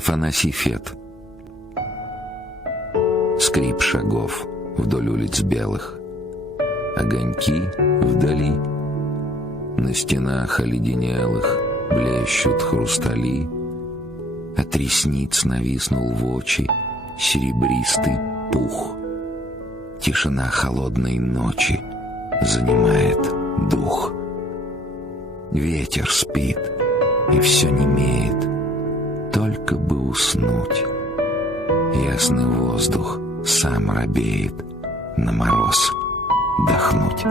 Афанасий Фет. Скрип шагов вдоль улиц белых, огоньки вдали, на стенах оледенелых блещут хрустали, от ресниц нависнул в очи серебристый пух. Тишина холодной ночи занимает дух. Ветер спит, и все немеет, только бы уснуть. Ясный воздух сам робеет, на мороз дохнуть.